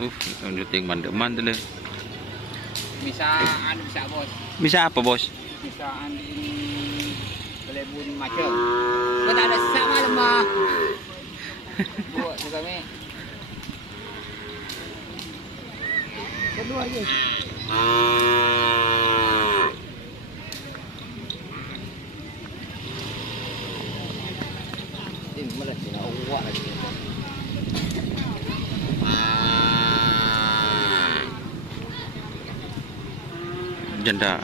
Luting mandeman dulu. Bisa bisa bos. Bisa apa bos? Bisa belebun macam. Kau tak ada sesak malam mah. Buat juga me. Kedua je. Ini malah tidak awak lagi. Janda.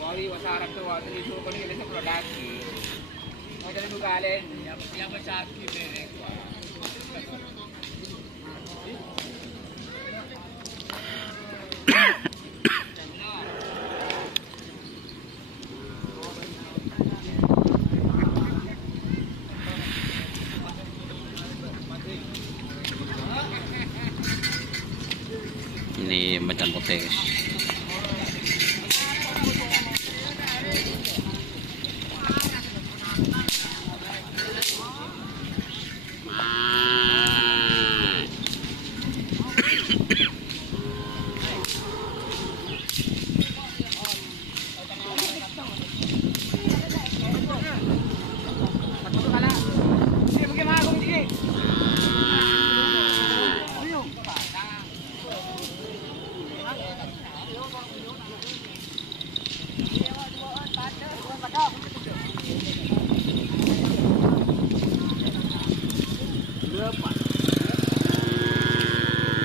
Wali wasarap tu waktu itu kau ni ada produk. Mau jadi bukalin, yang besar kiri. Ini macan potes.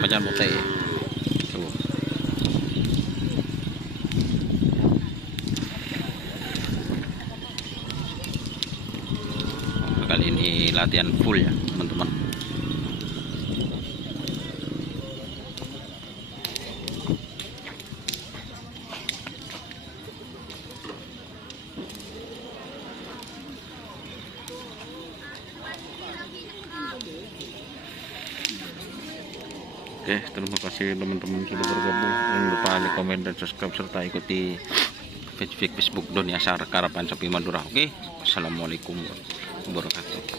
Macan putih. Tuh. Kali ini latihan full ya teman-teman. Oke, terima kasih teman-teman sudah bergabung. Jangan lupa like, komen, dan subscribe serta ikuti Facebook Doni Asar Karapan Sapi Madura. Oke, assalamualaikum warahmatullahi wabarakatuh.